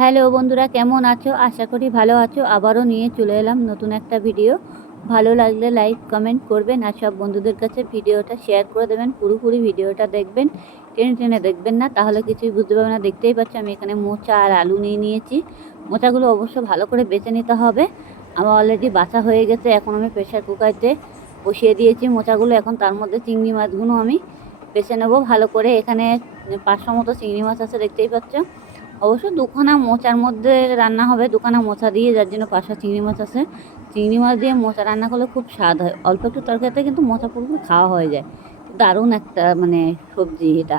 Hello বন্ধুরা, কেমন আছো? আশা করি ভালো আছো। আবারও নিয়ে চলে এলাম নতুন একটা ভিডিও। ভালো লাগলে লাইক কমেন্ট করবেন আর সব বন্ধুদের কাছে ভিডিওটা শেয়ার করে দেবেন। পুরোপুরি ভিডিওটা দেখবেন, টেনে টেনে দেখবেন না, তাহলে কিছুই বুঝতে পারবেন না। দেখতেই পাচ্ছি আমি এখানে মোচা আর আলু নিয়ে নিয়েছি। মোচাগুলো অবশ্য ভালো করে বেছে নিতে হবে। আমার অলরেডি বাছা হয়ে গেছে, এখন আমি প্রেশার কুকারতে বসিয়ে দিয়েছি মোচাগুলো। এখন তার মধ্যে চিংড়ি মাছগুলো আমি বেছে নেবো ভালো করে। এখানে 500 মতো চিংড়ি মাছ আছে, দেখতেই পাচ্ছ। অবশ্য দুখানা মোচার মধ্যে রান্না হবে, দুখানা মোচা দিয়ে, যার জন্য 500 চিংড়ি মাছ আছে। চিংড়ি মাছ দিয়ে মোচা রান্না করলে খুব স্বাদ হয়। অল্প একটু তরকারিতে কিন্তু মোচা পুরোপুরি খাওয়া হয়ে যায়। দারুণ একটা সবজি এটা।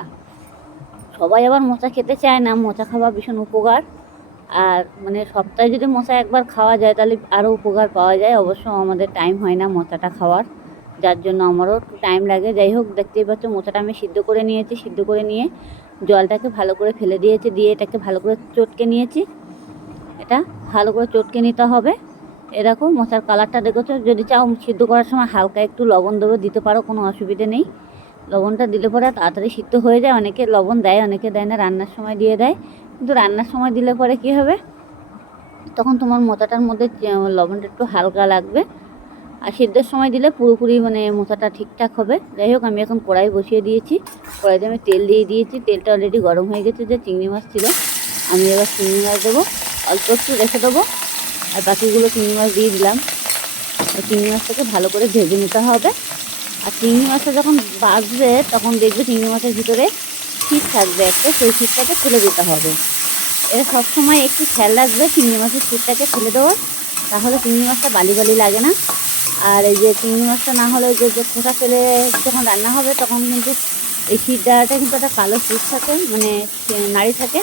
সবাই আবার মোচা খেতে চায় না, মোচা খাওয়া ভীষণ উপকার। আর সপ্তাহে যদি মোচা একবার খাওয়া যায় তাহলে আরও উপকার পাওয়া যায়। অবশ্য আমাদের টাইম হয় না মোচাটা খাওয়ার, যার জন্য আমারও একটু টাইম লাগে। যাই হোক, দেখতেই পাচ্ছ মোচাটা আমি সিদ্ধ করে নিয়েছি। সিদ্ধ করে নিয়ে জলটাকে ভালো করে ফেলে দিয়েছি, দিয়ে এটাকে ভালো করে চটকে নিয়েছি। এটা ভালো করে চটকে নিতে হবে। এরকম মোচার কালারটা দেখেছো। যদি চাও সিদ্ধ করার সময় হালকা একটু লবণ দেবো, দিতে পারো, কোনো অসুবিধে নেই। লবণটা দিলে পরে তাড়াতাড়ি সিদ্ধ হয়ে যায়। অনেকে লবণ দেয়, অনেকে দেয় না, রান্নার সময় দিয়ে দেয়। কিন্তু রান্নার সময় দিলে পরে কী হবে, তখন তোমার মোচাটার মধ্যে লবণটা একটু হালকা লাগবে। আর সিদ্ধের সময় দিলে পুরোপুরি মোচাটা ঠিকঠাক হবে। যাই হোক, আমি এখন কড়াই বসিয়ে দিয়েছি। কড়াইতে আমি তেল দিয়ে দিয়েছি। তেলটা অলরেডি গরম হয়ে গেছে। যে চিংড়ি মাছ ছিল, আমি এবার চিংড়ি মাছ দেবো। অল্প একটু রেখে দেবো, আর বাকিগুলো চিংড়ি মাছ দিয়ে দিলাম। চিংড়ি মাছটাকে ভালো করে ভেজে নিতে হবে। আর চিংড়ি মাছটা যখন বাজবে তখন দেখবে চিংড়ি মাছের ভিতরে শীত থাকবে একটা, সেই শীতটাকে তুলে দিতে হবে। এটা সবসময় একটু খেয়াল রাখবে চিংড়ি মাছের শীতটাকে তুলে দেওয়ার, তাহলে চিংড়ি মাছটা বালি বালি লাগে না। আর এই যে চিংড়ি মাছটা না হলে যে খোসা ফেলে যখন রান্না হবে তখন কিন্তু এই শীত ডাঁটাটা কিন্তু একটা কালো শীত থাকে, নাড়ি থাকে।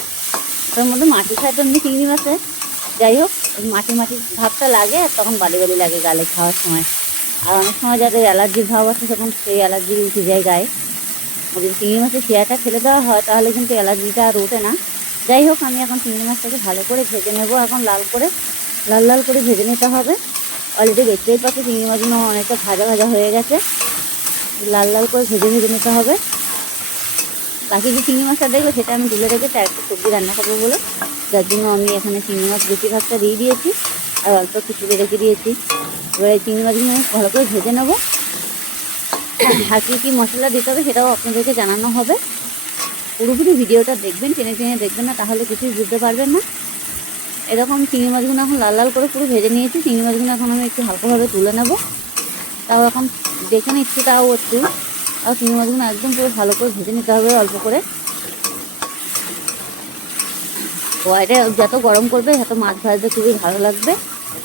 ওটার মধ্যে মাটি খায় তো এমনি চিংড়ি মাছে। যাই হোক, মাটি মাটি ভাবটা লাগে, আর তখন বালি বালি লাগে গালে খাওয়ার সময়। আর অনেক সময় যাদের অ্যালার্জির ভাব আছে তখন সেই অ্যালার্জি উঠে যায় গায়ে। যদি চিংড়ি মাছের শিরাটা ফেলে দেওয়া হয় তাহলে কিন্তু অ্যালার্জিটা আর ওঠে না। যাই হোক, আমি এখন চিংড়ি মাছটাকে ভালো করে ভেজে নেব। এখন লাল লাল করে ভেজে নিতে হবে। অলরেডি দেখতেই পাচ্ছি চিংড়ি মাছগুলো অনেকটা ভাজা ভাজা হয়ে গেছে। লাল করে ভেজে নিতে হবে। বাকি যে চিংড়ি মাছটা দেখবে সেটা আমি তুলে রেখেছি আর একটা সবজি রান্না করবো বলে, যার জন্য আমি এখানে চিংড়ি মাছ বেশিরভাগটা দিয়ে দিয়েছি আর অল্প একটু তুলে রেখে দিয়েছি। এবার এই চিংড়ি মাছগুলো আমি ভালো করে ভেজে নেবো। আর কী মশলা দিতে হবে সেটাও আপনাদেরকে জানানো হবে। পুরোপুরি ভিডিওটা দেখবেন, টেনে টেনে দেখবেন না, তাহলে কিছুই বুঝতে পারবেন না। এরকম চিংড়ি মাছগুলো এখন লাল করে পুরো ভেজে নিয়েছি। চিংড়ি মাছগুলো এখন আমি একটু হালকাভাবে তুলে নেব। তাও এখন দেখে নিচ্ছি, তাও চিংড়ি মাছগুলো একদম পুরো ভালো করে ভেজে নিতে হবে অল্প করে। কড়াইটা যত গরম করবে তত মাছ ভাজতে খুবই ভালো লাগবে,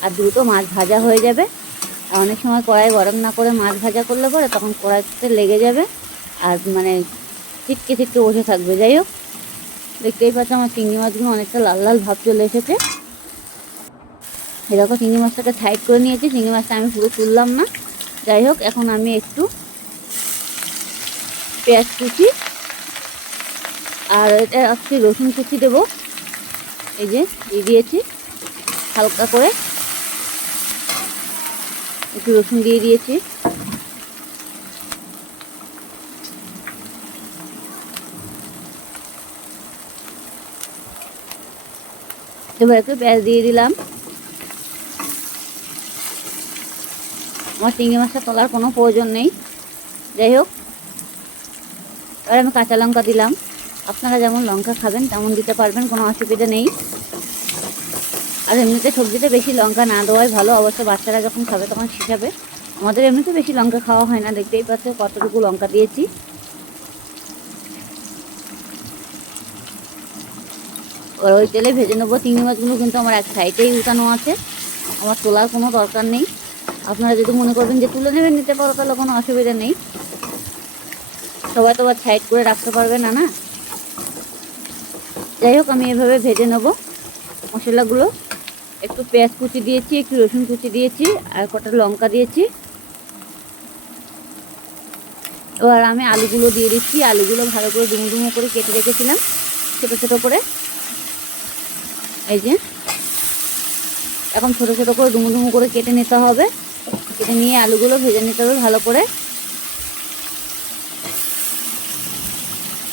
আর দ্রুত মাছ ভাজা হয়ে যাবে। আর অনেক সময় কড়াই গরম না করে মাছ ভাজা করলে পরে তখন কড়াইতে লেগে যাবে আর ছিটকে বসে থাকবে। যাই হোক, দেখতেই পাচ্ছ আমার চিংড়ি মাছগুলো অনেকটা লাল ভাব চলে এসেছে। এরকম চিংড়ি মাছটাকে সাইড করে নিয়েছি। চিংড়ি মাছটা আমি পুরো তুললাম না। যাই হোক, এখন আমি একটু পেঁয়াজ কুচি আর এটা একটু রসুন কুচি দেবো। এই যে দিয়ে দিয়েছি, হালকা করে একটু রসুন দিয়ে দিয়েছি। এবার একটু পেঁয়াজ দিয়ে দিলাম। আমার চিংড়ি মাছটা তোলার কোনো প্রয়োজন নেই। যাই হোক, এবার আমি কাঁচা লঙ্কা দিলাম। আপনারা যেমন লঙ্কা খাবেন তেমন দিতে পারবেন, কোনো অসুবিধা নেই। আর এমনিতে সবজিতে বেশি লঙ্কা না দেওয়াই ভালো। অবশ্য বাচ্চারা যখন খাবে তখন শিখাবে। আমাদের এমনিতে বেশি লঙ্কা খাওয়া হয় না, দেখতেই পাচ্ছ কতটুকু লঙ্কা দিয়েছি। এবার ওই তেলে ভেজে নেবো। চিংড়ি মাছগুলো কিন্তু আমার এক সাইডেই উঠানো আছে, আমার তোলার কোনো দরকার নেই। আপনারা যদি মনে করবেন যে তুলে নেবেন, নিতে পারো, তাহলে কোনো অসুবিধা নেই। সবাই তো আবার সাইড করে রাখতে পারবে না, না। যাই হোক, আমি এভাবে ভেজে নেব মশলাগুলো। একটু পেঁয়াজ কুচি দিয়েছি, একটু রসুন কুচি দিয়েছি, আর কটা লঙ্কা দিয়েছি। এবার আমি আলুগুলো দিয়ে দিচ্ছি। আলুগুলো ভালো করে ডুমো করে কেটে রেখেছিলাম ছোটো ছোটো করে। এই যে এখন ছোটো ছোটো করে ডুমো করে কেটে নিতে হবে। কেটে নিয়ে আলুগুলো ভেজে নিতে হবে ভালো করে।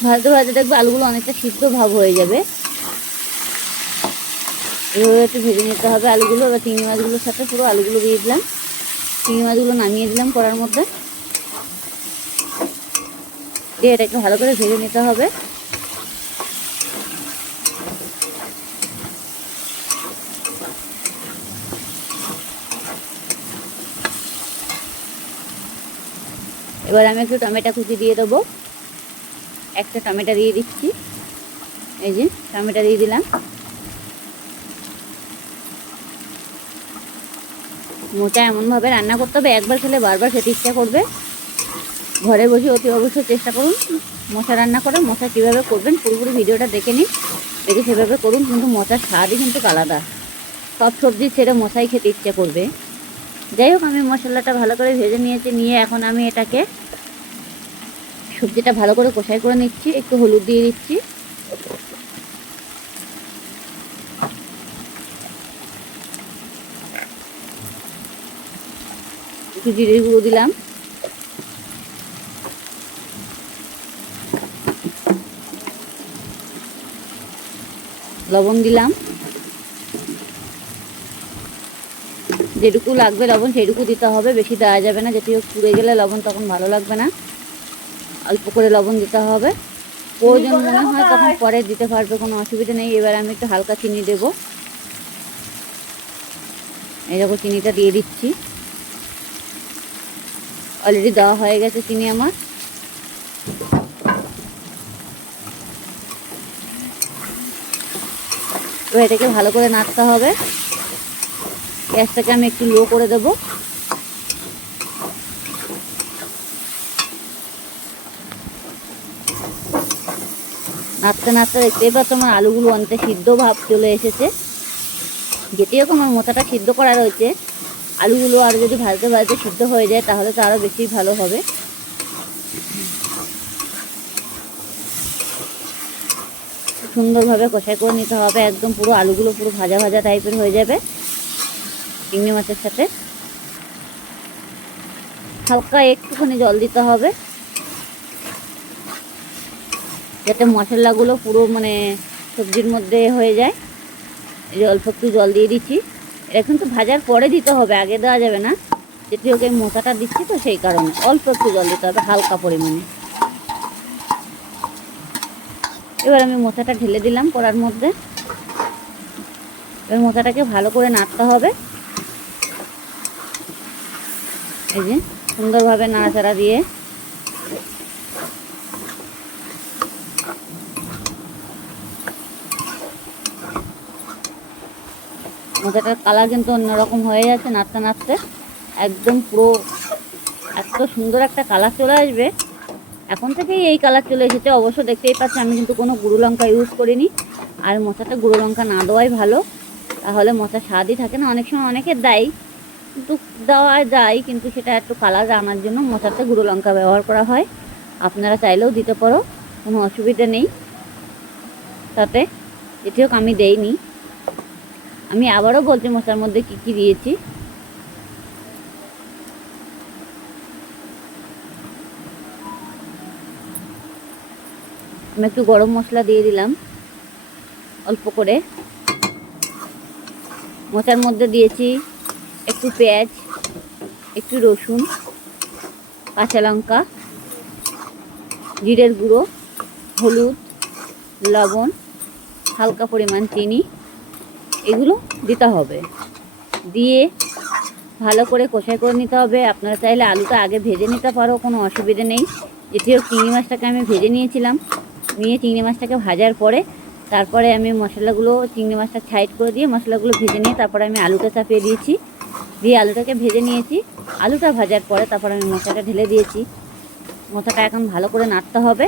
ভাজতে ভাজতে দেখবে আলুগুলো অনেকটা সিদ্ধ ভাব হয়ে যাবে। এভাবে একটু ভেজে নিতে হবে আলুগুলো। এবার চিংড়ি মাছগুলোর সাথে পুরো আলুগুলো দিয়ে দিলাম, চিংড়ি মাছগুলো নামিয়ে দিলাম কড়ার মধ্যে দিয়ে এটাকে ভালো করে ভেজে নিতে হবে। এবার আমি একটু টমেটো কুচি দিয়ে দেবো, একটা টমেটো দিয়ে দিচ্ছি, এই যে টমেটো দিয়ে দিলাম। মোচা এমনভাবে রান্না করতে হবে একবার খেলে বারবার খেতে ইচ্ছা করবে। ঘরে বসে অতি অবশ্যই চেষ্টা করুন মোচা রান্না করে। মোচা কীভাবে করবেন পুরোপুরি ভিডিওটা দেখে নিন, দেখে সেভাবে করুন, কিন্তু মোচার স্বাদই কিন্তু আলাদা। সব সবজি ছেড়ে মোচাই খেতে ইচ্ছে করবে। যাই হোক, আমি মশলাটা ভালো করে ভেজে নিয়েছি, নিয়ে এখন আমি এটাকে সবজিটা ভালো করে কষাই করে নিচ্ছি। একটু হলুদ দিয়ে দিচ্ছি, একটু জিরের গুঁড়ো দিলাম, লবণ দিলাম, যেটুকু লাগবে লবণ সেইটুকু দিতে হবে, বেশি দেওয়া যাবে না, যেটি পুড়ে গেলে লবণ তখন ভালো লাগবে না। অল্প করে লবণ দিতে হবে, প্রয়োজন মনে হয় তখন পরে দিতে পারবে, কোনো অসুবিধা নেই। এবার আমি একটু হালকা চিনি দেব, এই দেখো চিনিটা দিয়ে দিচ্ছি, অলরেডি দেওয়া হয়ে গেছে চিনি আমার। এবার এটাকে ভালো করে নাড়তে হবে, গ্যাসটাকে আমি একটু লো করে দেব। নাড়তে নাড়তে দেখতেই পাচ্ছ আমার আলুগুলো অনেকটা সিদ্ধ ভাব চলে এসেছে। যেটিও আমার মোচাটা সিদ্ধ করা রয়েছে, আলুগুলো আরও যদি ভাজতে ভাজতে সিদ্ধ হয়ে যায় তাহলে তো আরও বেশি ভালো হবে। সুন্দরভাবে কষাই করে নিতে হবে, একদম পুরো আলুগুলো পুরো ভাজা ভাজা টাইপের হয়ে যাবে চিংড়ি মাছের সাথে। হালকা একটুখানি জল দিতে হবে যাতে মশলাগুলো পুরো মানে সবজির মধ্যে হয়ে যায়। এই যে অল্প একটু জল দিয়ে দিচ্ছি, এটা কিন্তু ভাজার পরে দিতে হবে, আগে দেওয়া যাবে না, যেটি ওকে মোচাটা দিচ্ছি তো সেই কারণে অল্প একটু জল দিতে হবে হালকা পরিমাণে। এবার আমি মোচাটা ঢেলে দিলাম কড়ার মধ্যে। এবার মোচাটাকে ভালো করে নাড়তে হবে, এই যে সুন্দরভাবে নাড়াচাড়া দিয়ে। মোচাটার কালার কিন্তু অন্যরকম হয়ে যাচ্ছে নাড়তে নাড়তে, একদম পুরো এত সুন্দর একটা কালার চলে আসবে। এখন থেকেই এই কালার চলে এসেছে, অবশ্য দেখতেই পাচ্ছি আমি কিন্তু কোনো গুঁড়ো লঙ্কা ইউজ করিনি। আর মোচাটা গুঁড়ো লঙ্কা না দেওয়াই ভালো, তাহলে মোচার স্বাদই থাকে না। অনেক সময় অনেকে দেয়, কিন্তু দেওয়া যায়, কিন্তু সেটা একটু কালার আনার জন্য মোচাতে গুঁড়ো লঙ্কা ব্যবহার করা হয়। আপনারা চাইলেও দিতে পারো, কোনো অসুবিধা নেই তাতে। এটি হোক আমি দেইনি। আমি আবারও বলছি মোচার মধ্যে কী কী দিয়েছি। আমি একটু গরম মশলা দিয়ে দিলাম অল্প করে। মোচার মধ্যে দিয়েছি একটু পেঁয়াজ, একটু রসুন, কাঁচা লঙ্কা, জিরের গুঁড়ো, হলুদ, লবণ, হালকা পরিমাণ চিনি, এগুলো দিতে হবে। দিয়ে ভালো করে কষাই করে নিতে হবে। আপনারা চাইলে আলুটা আগে ভেজে নিতে পারো, কোনো অসুবিধে নেই। এটিও চিংড়ি মাছটাকে আমি ভেজে নিয়েছিলাম, নিয়ে চিংড়ি মাছটাকে ভাজার পরে তারপরে আমি মশলাগুলো চিংড়ি মাছটা সাইড করে দিয়ে মশলাগুলো ভেজে নিয়ে তারপরে আমি আলুটা চাপিয়ে দিয়েছি, দিয়ে আলুটাকে ভেজে নিয়েছি। আলুটা ভাজার পরে তারপর আমি মোচাটা ঢেলে দিয়েছি। মোচাটা এখন ভালো করে নাড়তে হবে,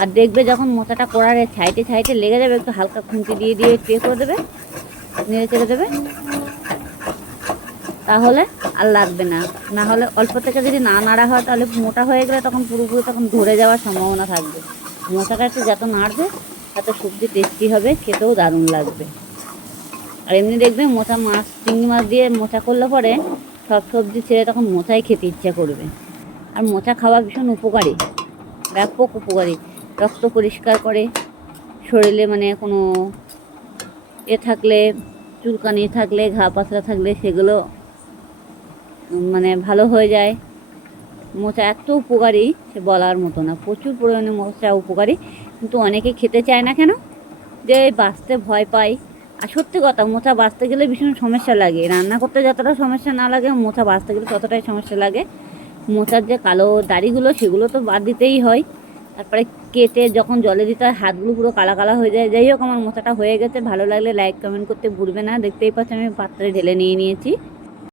আর দেখবে যখন মোচাটা কড়ার সাইডে সাইডে লেগে যাবে একটু হালকা খুন্তি দিয়ে দিয়ে একটু করে দেবে, নেড়ে চেড়ে দেবে, তাহলে আর লাগবে না। না হলে অল্প থেকে যদি না নাড়া হয় তাহলে মোটা হয়ে গেলে তখন পুরোপুরি তখন ধরে যাওয়ার সম্ভাবনা থাকবে। মোচাটা একটু যত নাড়বে তাতে সবজি টেস্টি হবে, খেতেও দারুণ লাগবে। আর এমনি দেখবে মোচা মাছ চিংড়ি মাছ দিয়ে মোচা করলে পরে সব সবজি ছেড়ে তখন মোচাই খেতে ইচ্ছা করবে। আর মোচা খাওয়া ভীষণ উপকারী, ব্যাপক উপকারী, রক্ত পরিষ্কার করে, শরীরে মানে কোনো থাকলে চুলকানি থাকলে, ঘা পাতলা থাকলে সেগুলো মানে ভালো হয়ে যায়। মোচা এত উপকারী সে বলার মতো না, প্রচুর পরিমাণে মোচা উপকারী, কিন্তু অনেকে খেতে চায় না কেন, যে বাঁচতে ভয় পায়। আর সত্যি কথা, মোচা বাঁচতে গেলে ভীষণ সমস্যা লাগে, রান্না করতে যতটা সমস্যা না লাগে মোচা বাঁচতে গেলে ততটাই সমস্যা লাগে। মোচার যে কালো দাড়িগুলো সেগুলো তো বাদ দিতেই হয়, তারপরে কেটে যখন জলে দিতে হয় হাতগুলো পুরো কালা কালা হয়ে যায়। যাই হোক, আমার মোচাটা হয়ে গেছে। ভালো লাগলে লাইক কমেন্ট করতে ভুলবে না। দেখতেই পাচ্ছ আমি পাত্রে ঢেলে নিয়ে নিয়েছি।